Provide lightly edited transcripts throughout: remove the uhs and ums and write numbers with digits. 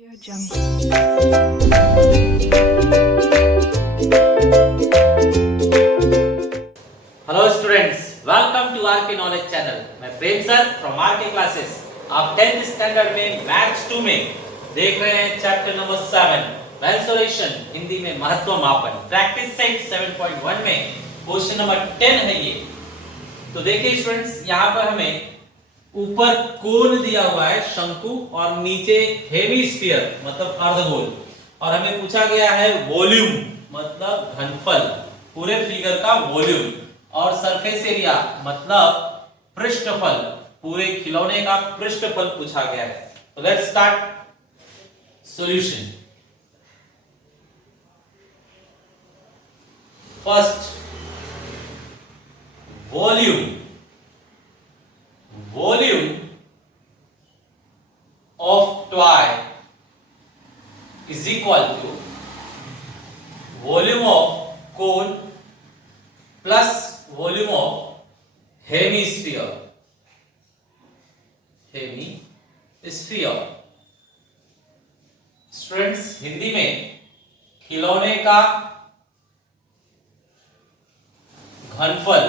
Hello students, welcome to R K knowledge channel. मैं Prem sir from R K classes. आप 10th standard में maths 2 में देख रहे हैं चैप्टर नंबर 7 मेंसुरेशन, हिंदी में महत्व मापन। प्रैक्टिस सेट 7.1 में क्वेश्चन नंबर 10 है ये। तो देखिए स्टूडेंट्स, यहाँ पर हमें ऊपर कोन दिया हुआ है शंकु और नीचे हेमिस्फीयर मतलब अर्धगोल, और हमें पूछा गया है वॉल्यूम मतलब घनफल, पूरे फिगर का वॉल्यूम, और सरफेस एरिया मतलब पृष्ठफल, पूरे खिलौने का पृष्ठफल पूछा गया है। तो let's start solution. First, volume of toy is equal to volume of cone plus volume of hemisphere. Students, Hindi में खिलौने का घनफल,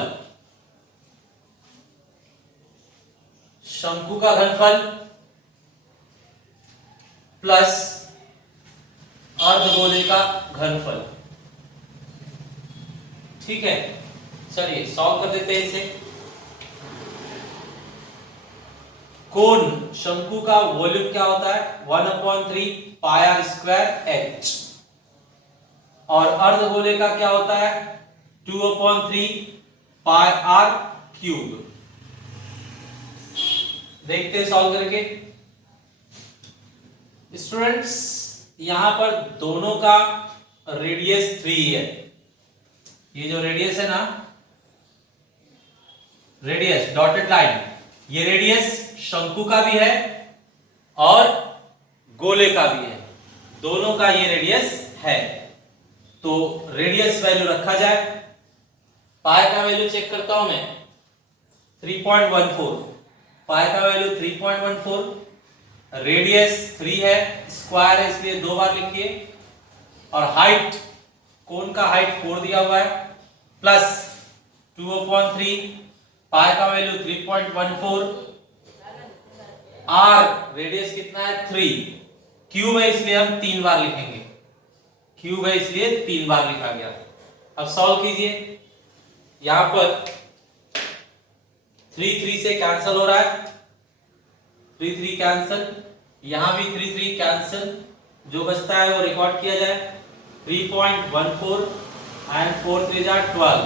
शंकु का घनफल प्लस अर्धगोले का घनफल। ठीक है, चलिए सॉल्व कर देते हैं इसे। कोन शंकु का वॉल्यूम क्या होता है? 1/3 पाई आर स्क्वायर एच, और अर्धगोले का क्या होता है? 2/3 पाई आर क्यूब। देखते हैं सॉल्व करके। स्टूडेंट्स, यहां पर दोनों का रेडियस 3 है। ये जो रेडियस है ना, रेडियस डॉटेड लाइन, ये रेडियस शंकु का भी है और गोले का भी है, दोनों का ये रेडियस है। तो रेडियस वैल्यू रखा जाए। पाई का वैल्यू चेक करता हूं मैं, 3.14। पाई का वैल्यू 3.14, रेडियस 3 है, स्क्वायर है इसलिए 2 बार लिखिए, और हाइट, कोन का हाइट 4 दिया हुआ है, प्लस 2/3, पाई का वैल्यू 3.14, आर रेडियस कितना है? 3, क्यूब है इसलिए हम 3 बार लिखेंगे, क्यूब है इसलिए 3 बार लिखा गया। अब सॉल्व कीजिए। यहां पर 3 से कैंसिल हो रहा है, 3 कैंसिल, यहां भी 3 कैंसिल, जो बचता है वो रिकॉर्ड किया जाए। 3.14 एंड 4 3 जा 12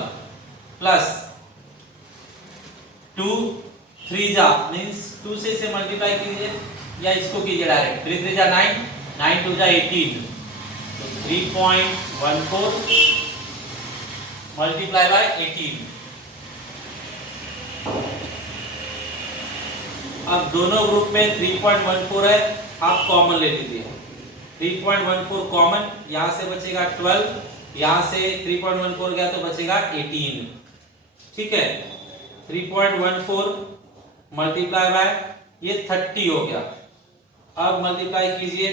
प्लस 2 3 जा मींस 2 से इसे मल्टीप्लाई कीजिए या इसको कीजिए डायरेक्ट। 3 3 जा 9, 9 2 जा 18, तो 3.14 मल्टीप्लाई बाय 18। अब दोनों ग्रुप में 3.14 है, आप कॉमन ले लीजिए। 3.14 कॉमन, यहां से बचेगा 12, यहां से 3.14 गया तो बचेगा 18। ठीक है, 3.14 मल्टीप्लाई बाय ये 30 हो गया। अब मल्टीप्लाई कीजिए,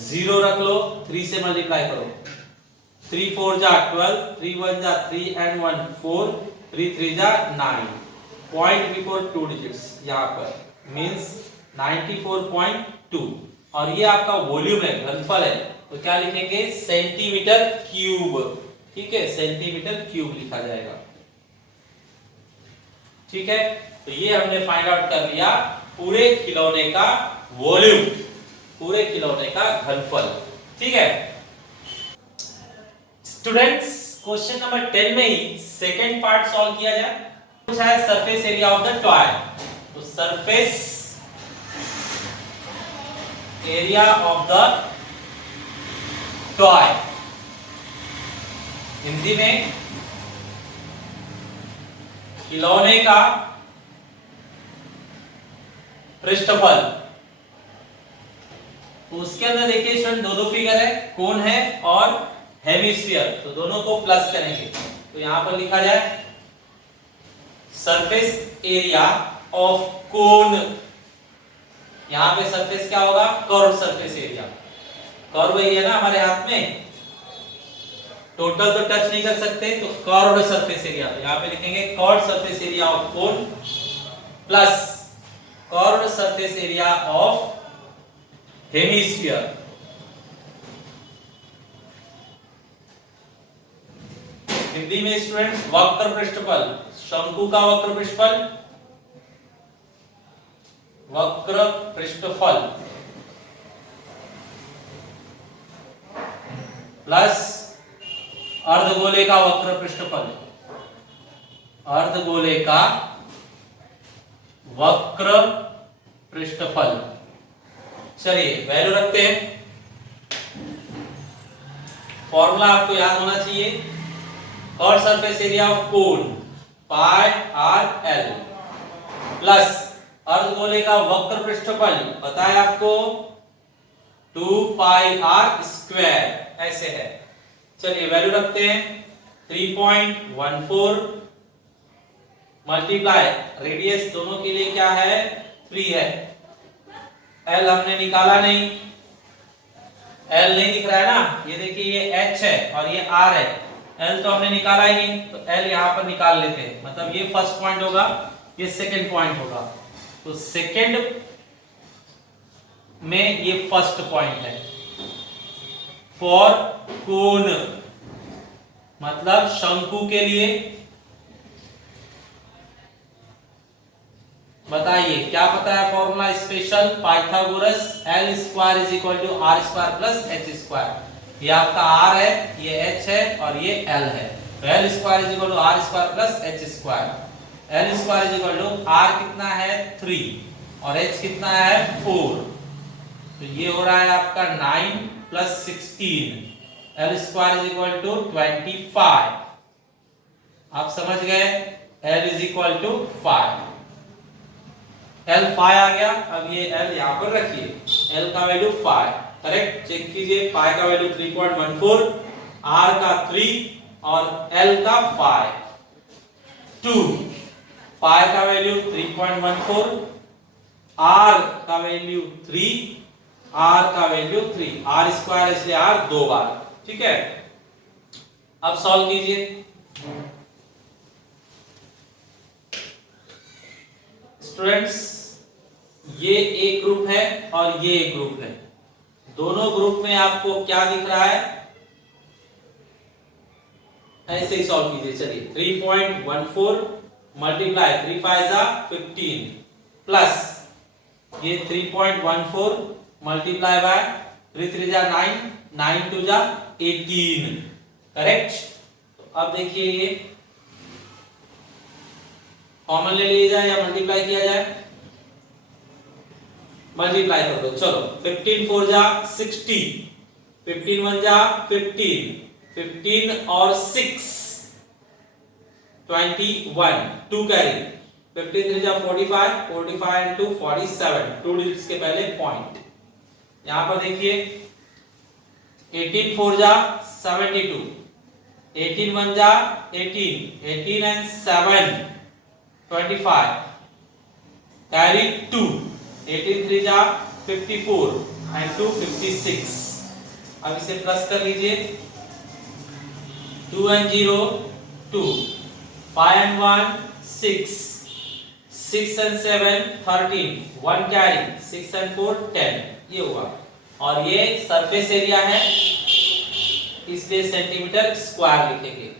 0 रख लो, 3 से मल्टीप्लाई करो। 3 4 जा 12, 3 1 जा 3 एंड 1 4, 3 3 जा 9, पॉइंट बिफोर 2 डिजिट्स यहां पर मींस 94.2, और ये आपका वॉल्यूम है, घनफल है, तो क्या लिखेंगे? Centimetre cube. ठीक है, सेंटीमीटर क्यूब लिखा जाएगा। ठीक है, तो ये हमने फाइंड आउट कर लिया पूरे खिलौने का वॉल्यूम, पूरे खिलौने का घनफल। ठीक है स्टूडेंट्स, क्वेश्चन नंबर 10 में ही सेकंड पार्ट सॉल्व किया जाए। पूछा है surface area of the toy. तो surface area of the toy, Hindi में खिलौने का पृष्ठफल। तो उसके अंदर देखिए स्टूडेंट, दोनों फिगर है, कोन है और हेमिस्फीयर, तो दोनों को प्लस करेंगे। तो यहां पर लिखा जाए सरफेस एरिया ऑफ कोन यहाँ पे सरफेस क्या होगा, कर्व सरफेस एरिया। कर्व ही है ना हमारे हाथ में, टोटल तो टच नहीं कर सकते, तो कर्व्ड सरफेस एरिया, यहाँ पे लिखेंगे curved surface area of cone plus curved surface area of hemisphere. Hindi में स्टूडेंट्स वक्र पृष्ठफल, शंकु का वक्र पृष्ठफल, वक्र पृष्ठफल प्लस अर्धगोले का वक्र पृष्ठफल, अर्धगोले का वक्र पृष्ठफल। चलिए वैल्यू रखते हैं। फॉर्मूला आपको याद होना चाहिए, curved surface area of cone pi R L plus अर्धगोले का वक्र पृष्ठफल पता है आपको 2 पाई आर स्क्वायर, ऐसे है। चलिए वैल्यू रखते हैं 3.14 मल्टीप्लाई रेडियस दोनों के लिए क्या है 3 है, एल हमने निकाला नहीं, एल नहीं दिख रहा है ना, ये देखिए ये एच है और ये आर है, एल तो हमने निकाला ही नहीं, तो एल यहां पर निकाल लेते हैं, मतलब ये फर्स्ट पॉइंट होगा, ये सेकंड पॉइंट होगा, तो सेकंड में ये फर्स्ट पॉइंट है। फॉर कोन मतलब शंकु के लिए बताइए क्या पता है formula special Pythagoras, L square is equal to R square plus H square. ये आपका आर है, ये एच है और ये एल है, तो L square is equal to R square plus H square. L square is equal to R कितना है 3 और एच कितना है 4, तो ये हो रहा है आपका 9 plus 16, L square is equal to 25। आप समझ गए, L is equal to 5, L 5 आ गया। अब ये एल यहां पर रखिए, एल का वैल्यू 5 करेक्ट, चेक कीजिए, पाई का वैल्यू 3.14, आर का 3 और एल का 5 2, पाई का वैल्यू 3.14, आर का वैल्यू 3, आर का वैल्यू 3, आर स्क्वायर इसलिए आर 2 बार, ठीक है। अब सॉल्व कीजिए। स्टूडेंट्स ये एक ग्रुप है और ये एक ग्रुप है, दोनों ग्रुप में आपको क्या दिख रहा है, ऐसे ही सॉल्व कीजिए। चलिए 3.14 मल्टीप्लाई 3 5 जा 15 प्लस ये 3.14 मल्टीप्लाई बाय 3 3 जा 9, 9 2 जा 18 करेक्ट। तो अब देखिए ये कॉमन ले लिया जाए या मल्टीप्लाई किया जाए, मल्टीप्लाई कर दो, चलो 15 4 जा 60, 15 1 जा 15, 15 और 6 21, 2 कैरी, 15 3 जा 45, 45 into 47, 2 डिजिट्स के पहले पॉइंट। यहां पर देखिए 18 4 जा 72, 18 1 जा 18, 18 and 7 25, कैरी 2, 18 3 जा 54 and 2 56। अब इसे प्लस कर लीजिए, 2 and 0 2, 5 and 1 6, 6 and 7 13, 1 carry, 6 and 4 10, ये हुआ। और ये सरफेस एरिया है इसलिए सेंटीमीटर स्क्वायर लिखेंगे,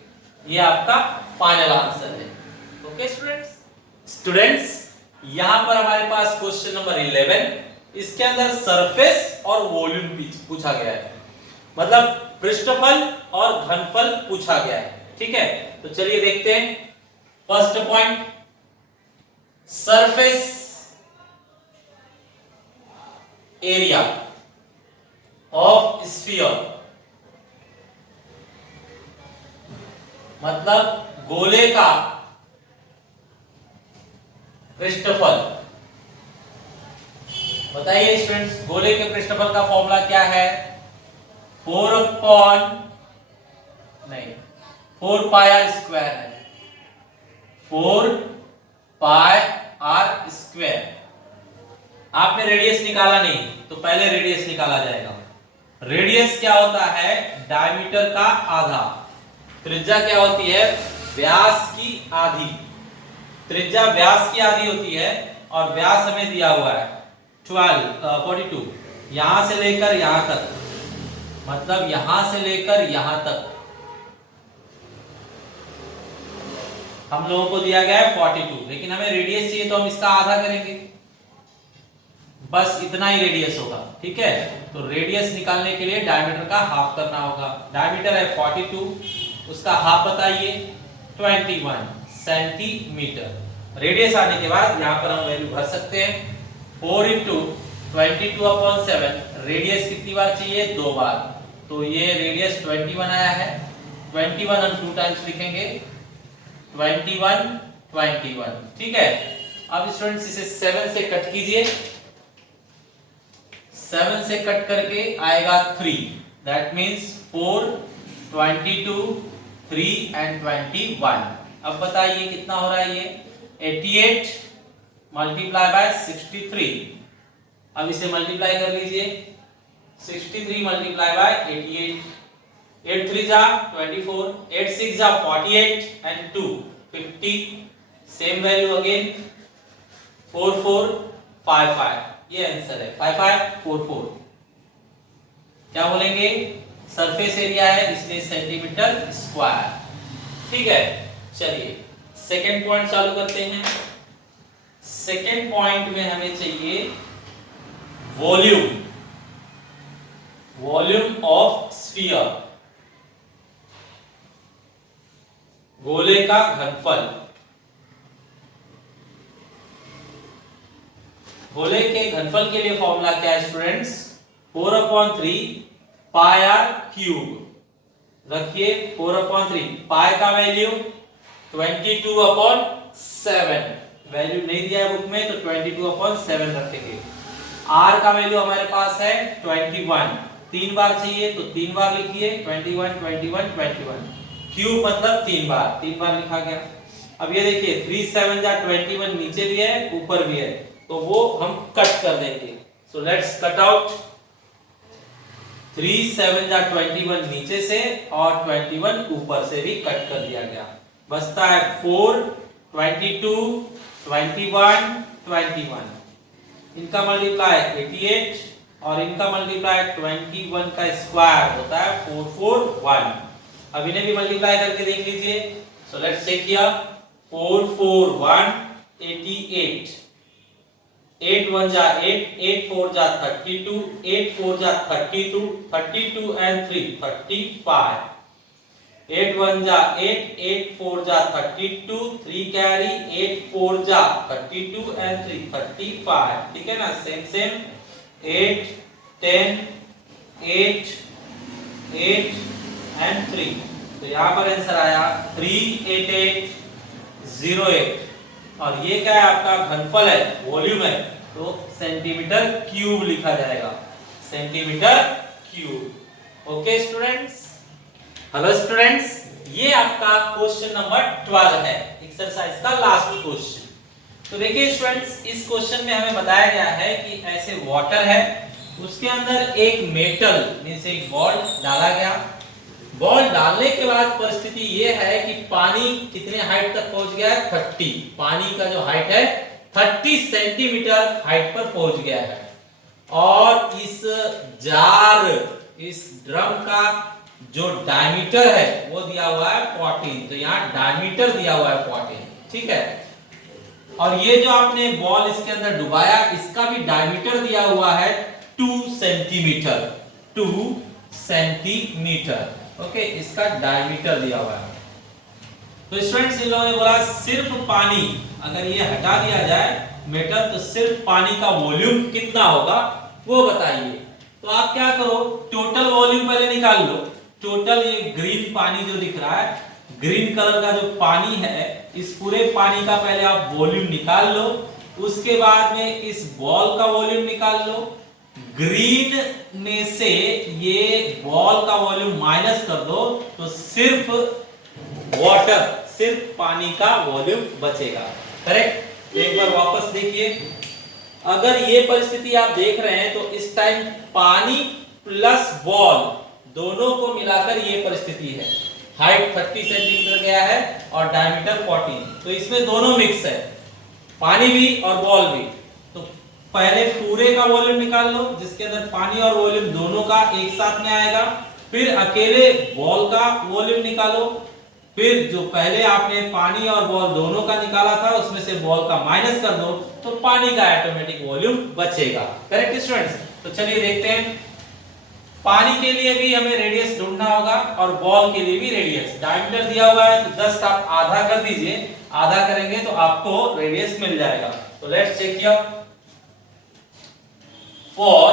ये आपका फाइनल आंसर है। ओके स्टूडेंट्स यहां पर हमारे पास क्वेश्चन नंबर 11, इसके अंदर सरफेस और वॉल्यूम पूछा गया है, मतलब पृष्ठफल और घनफल पूछा गया है, ठीक है। तो चलिए देखते हैं। First point, surface area of sphere, मतलब गोले का पृष्ठफल। बताइए स्टूडेंट्स, गोले के पृष्ठफल का फॉर्मूला क्या है, 4 पाई आर स्क्वायर है, 4 पाई आर स्क्वायर। आपने रेडियस निकाला नहीं तो पहले रेडियस निकाला जाएगा। रेडियस क्या होता है? डायमीटर का आधा। त्रिज्या क्या होती है? व्यास की आधी। त्रिज्या व्यास की आधी होती है और व्यास हमें दिया हुआ है 42। यहां से लेकर यहां तक, मतलब यहां से लेकर यहां तक हम लोगों को दिया गया है 42, लेकिन हमें रेडियस चाहिए तो हम इसका आधा करेंगे, बस इतना ही रेडियस होगा। ठीक है, तो रेडियस निकालने के लिए डायमीटर का हाफ करना होगा। डायमीटर है 42, उसका हाफ बताइए 21 सेंटीमीटर। रेडियस आने के बाद यहाँ पर हम वैल्यू भर सकते हैं। 4 × 22/7, रेडियस कितनी बार चाहिए? 2 बार, तो ये रेडियस 21 आया है। 21 हम 2 टाइम्स लिखेंगे, 21 21। ठीक है, अब स्टूडेंट्स इसे 7 से कट कीजिए। 7 से कट करके आएगा 3, दैट मीन्स 4 22 3 एंड 21। अब बताइए कितना हो रहा है? ये 88 मल्टीप्लाई बाय 63। अब इसे मल्टीप्लाई कर लीजिए, 63 मल्टीप्लाई बाय 88, 8 3 जा 24, 8 6 जा 48 एंड 2 50। सेम वैल्यू अगेन 4 4 5 5, ये आंसर है 5544। क्या बोलेंगे? सरफेस एरिया है इसलिए सेंटीमीटर स्क्वायर। ठीक है, चलिए सेकंड पॉइंट चालू करते हैं। सेकंड पॉइंट में हमें चाहिए वॉल्यूम, वॉल्यूम ऑफ स्फीयर, गोले का घनफल। गोले के घनफल के लिए फॉर्मूला क्या है स्टूडेंट्स? 4/3 pi are cube. रखिए 4/3, पाई का वैल्यू 22/7, वैल्यू नहीं दिया है बुक में तो 22/7 रखेंगे। आर का वैल्यू हमारे पास है 21, 3 बार चाहिए तो 3 बार लिखिए, 21 21 21। क्यूब मतलब 3 बार, 3 बार लिखा गया। अब ये देखिए 3 7 जा 21, नीचे भी है ऊपर भी है, तो वो हम कट कर देंगे। So let's cut out. 3 7 जा 21 नीचे से और 21 ऊपर से भी कट कर दिया गया। बचता है 4 22 21 21। इनका मल्टीप्लाई 88 और इनका मल्टीप्लाई 21 का स्क्वायर होता है 441। अब इन्हें भी मल्टीप्लाई करके देख लीजिए। सो लेट्स चेक हियर, 441 88, 8 1 जा 8, 8 4 जा 32, 8 4 जा 32, 32 and 3 35, 8 1 जा 8, 8 4 जा 32, 3 कैरी, 8 4 जा 32 and 3 35। ठीक है ना, सेम सेम 8 10 8 8 and 3, तो यहाँ पर आंसर आया 38808। और ये क्या है? आपका घनफल है, वॉल्यूम है, तो सेंटीमीटर क्यूब लिखा जाएगा, centimetre cube. Okay students, hello students, ये आपका क्वेश्चन नंबर 12 है, एक्सरसाइज का लास्ट क्वेश्चन। तो देखिए स्टूडेंट्स, इस क्वेश्चन में हमें बताया गया है कि ऐसे वाटर है, उसके अंदर एक मेटल में से एक बॉल डाला गया। बॉल डालने के बाद परिस्थिति ये है कि पानी कितने हाइट तक पहुंच गया है? 30। पानी का जो हाइट है 30 सेंटीमीटर हाइट पर पहुंच गया है। और इस जार, इस ड्रम का जो डायमीटर है वो दिया हुआ है 14, तो यहाँ डायमीटर दिया हुआ है 14। ठीक है, और ये जो आपने बॉल इसके अंदर डुबाया, इसका भी डायमीटर दिया हुआ है 2 सेंटीमीटर, 2 सेंटीमीटर। ओके, इसका डायमीटर दिया हुआ है। तो स्टूडेंट्स, इन लोगों ने बोला सिर्फ पानी, अगर ये हटा दिया जाए मेटल, तो सिर्फ पानी का वॉल्यूम कितना होगा वो बताइए। तो आप क्या करो, टोटल वॉल्यूम पहले निकाल लो। टोटल ये ग्रीन पानी जो दिख रहा है, ग्रीन कलर का जो पानी है, इस पूरे पानी का पहले आप वॉल्यूम निकाल लो। उसके बाद में इस बॉल का वॉल्यूम निकाल लो। ग्रीन में से ये बॉल का वॉल्यूम माइनस कर दो तो सिर्फ वाटर, सिर्फ पानी का वॉल्यूम बचेगा। करेक्ट? एक बार वापस देखिए, अगर ये परिस्थिति आप देख रहे हैं तो इस टाइम पानी प्लस बॉल दोनों को मिलाकर ये परिस्थिति है। हाइट 30 सेंटीमीटर गया है और डायमीटर 14, तो इसमें दोनों मिक्स है, पानी भी और बॉल भी। तो पहले पूरे का वॉल्यूम निकाल लो जिसके अंदर पानी और वॉल्यूम दोनों का एक साथ में आएगा, फिर अकेले बॉल का वॉल्यूम निकालो, फिर जो पहले आपने पानी और बॉल दोनों का निकाला था उसमें से बॉल का माइनस कर दो तो पानी का ऑटोमेटिक वॉल्यूम बचेगा। Correct students? तो चलिए देखते हैं। पानी के लिए भी हमें रेडियस ढूंढना होगा और बॉल के लिए भी रेडियस। डायमीटर दिया हुआ है तो जस्ट आप आधा कर दीजिए, आधा करेंगे तो आपको रेडियस मिल जाएगा। तो let's check here. For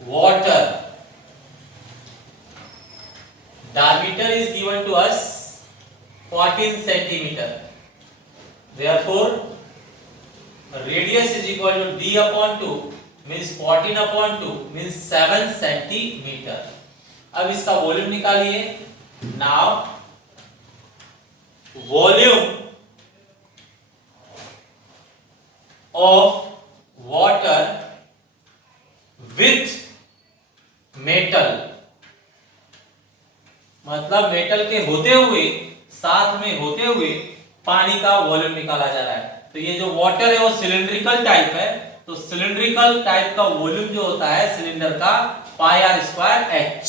water diameter is given to us 14 centimeter, therefore radius is equal to d upon 2 means 14 upon 2 means 7 centimeter। अब इसका वॉल्यूम निकालिए। now volume of water with metal, मतलब मेटल के होते हुए, साथ में होते हुए पानी का वॉल्यूम निकाला जा रहा है। तो ये जो वाटर है वो सिलिंड्रिकल टाइप है, तो सिलिंड्रिकल टाइप का वॉल्यूम जो होता है सिलेंडर का पाई आर स्क्वायर एच।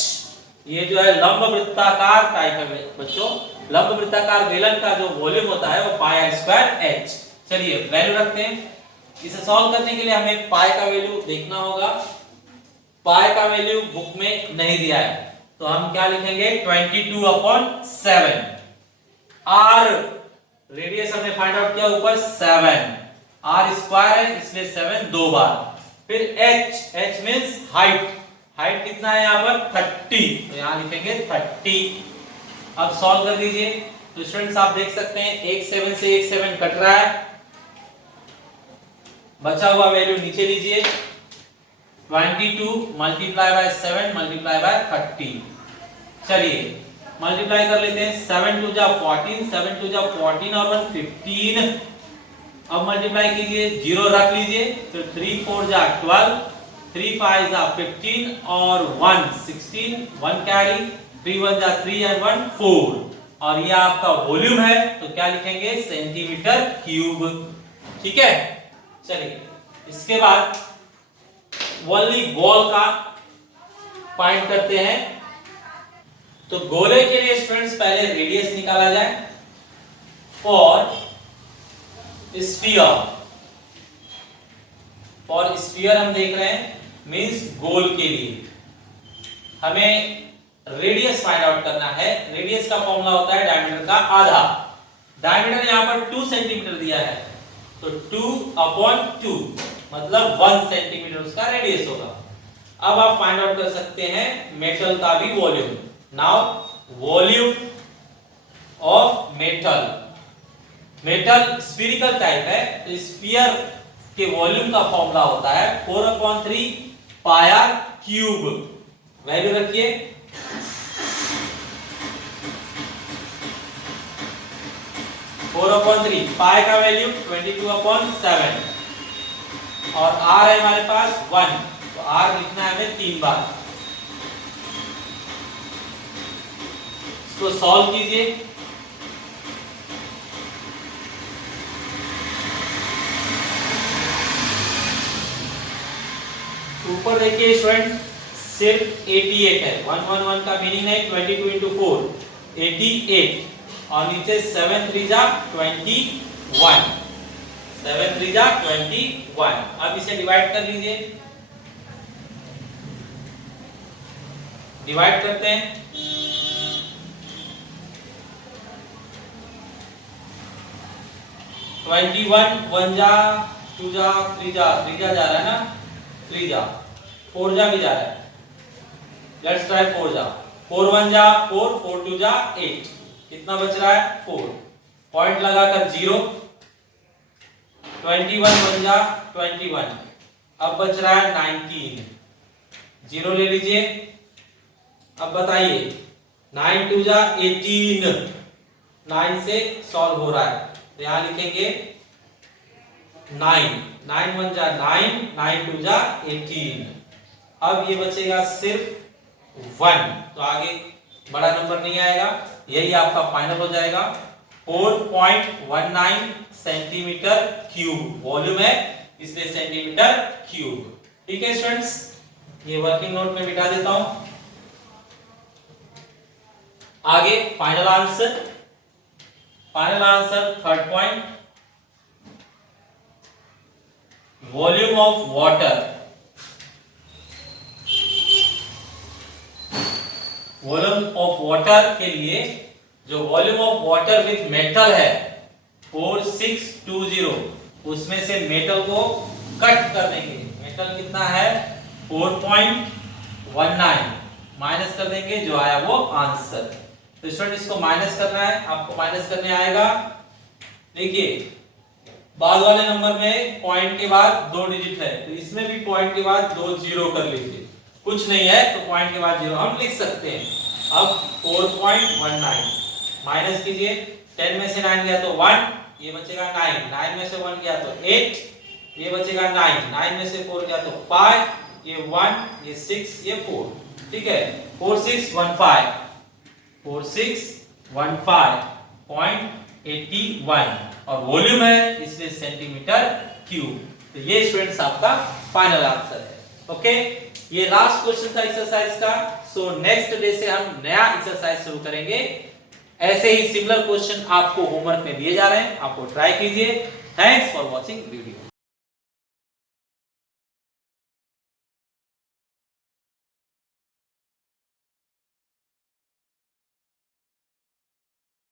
ये जो है लंब वृत्ताकार टाइप है बच्चों, लंब वृत्ताकार बेलन का जो वॉल्यूम होता है वो पाई आर स्क्वायर एच। चलिए वैल्यू रखते हैं। इसे सॉल्व करने के लिए हमें पाई का वैल्यू देखना होगा। पाई का वैल्यू बुक में नहीं दिया है तो हम क्या लिखेंगे 22/7। आर रेडियस हमने फाइंड आउट किया ऊपर 7, आर स्क्वायर है इसलिए 7 दो बार। फिर H, H means height, height कितना है यहाँ पर 30, तो यहाँ लिखेंगे 30। अब सॉल्व कर दीजिए। तो स्टूडेंट्स आप देख सकते हैं एक 7 से एक 7 कट रहा है, बचा हुआ वैल्यू नीचे लीजिए। 22 मल्टीप्लाई बाय 7 मल्टीप्लाई बाय 30। चलिए मल्टीप्लाई कर लेते हैं। 7 2 जा 14, 7 2 जा 14 और 1 15। अब मल्टीप्लाई कीजिए, 0 रख लीजिए, फिर 3 4 जा 12, 3 5 जा 15 और 1 16, 1 कैरी, 3 1 जा 3 और 1 4। और ये आपका वॉल्यूम है तो क्या लिखेंगे सेंटीमीटर क्यूब। ठीक है, चलिए इसके बाद वॉली बॉल का फाइंड करते हैं। तो गोले के लिए स्टूडेंट्स पहले रेडियस निकाला जाए। फॉर स्फीयर, फॉर स्फीयर हम देख रहे हैं मींस गोल के लिए हमें रेडियस फाइंड आउट करना है। रेडियस का फॉर्मूला होता है डायमीटर का आधा। डायमीटर यहां पर 2 सेंटीमीटर दिया है तो 2/2 मतलब 1 सेंटीमीटर उसका रेडियस होगा। अब आप फाइंड आउट कर सकते हैं मेटल का भी volume. Now volume of metal, metal spherical type है तो स्फीयर के वॉल्यूम का फॉर्मूला होता है 4/3 पाई आर क्यूब। वैल्यू रखिए। पाई का वैल्यू 22/7 और आर है हमारे पास 1, तो आर लिखना है हमें 3 बार। इसको सॉल्व कीजिए। ऊपर देखिए स्टूडेंट सिर्फ 88 है, 111 का मीनिंग है 22 into 4 88 और नीचे 7 3 जा 21, 7 3 जा 21। अब इसे डिवाइड कर लीजिए। डिवाइड करते हैं। ट्वेंटी वन जा 2 जा 3 जा जा रहा है ना, 3 जा 4 जा भी जा रहा है। लेट्स ट्राई 4 जा। 4 1 जा 4, 4 2 जा 8, कितना बच रहा है 4। पॉइंट लगाकर 0। 21 1 जा 21, अब बच रहा है 19, 0 ले लीजिए। अब बताइए 9 2 जा 18, 9 से सॉल्व हो रहा है तो यहां लिखेंगे 9, 9 1 जा 9, 9 2 जा 18। अब ये बचेगा सिर्फ 1, तो आगे बड़ा नंबर नहीं आएगा, यही आपका फाइनल हो जाएगा। 4.19 सेंटीमीटर क्यूब वॉल्यूम है, इसलिए सेंटीमीटर क्यूब। ठीक है स्टूडेंट्स, ये वर्किंग नोट में बिठा देता हूं। आगे final answer, third point, volume of water, volume of water के लिए जो volume of water with metal है 4620, उसमें से मेटल को कट कर देंगे। मेटल कितना है 4.19, माइनस कर देंगे, जो आया वो आंसर। तो स्टूडेंट इसको माइनस करना है, आपको माइनस करने आएगा। देखिए बाद वाले नंबर में पॉइंट के बाद 2 डिजिट है, तो इसमें भी पॉइंट के बाद 2 जीरो कर लीजिए। कुछ नहीं है तो पॉइंट के बाद 0 हम लिख सकते हैं। अब 4.19 माइनस कीजिए, 10 में से 9 गया तो 1, ये बचेगा 9, 9 में से 1 गया तो 8, ये बचेगा 9, 9 में से 4 गया तो 5, ये 1, ये 6, ये 4। ठीक है, 4615.81 और वॉल्यूम है इसलिए सेंटीमीटर क्यूब। तो ये स्टूडेंट्स आपका फाइनल आंसर है। ओके, ये लास्ट क्वेश्चन था एक्सरसाइज का। सो नेक्स्ट डे से हम नया एक्सरसाइज शुरू करेंगे। ऐसे ही सिमिलर क्वेश्चन आपको होमवर्क में दिए जा रहे हैं, आपको ट्राई कीजिए। Thanks for watching video.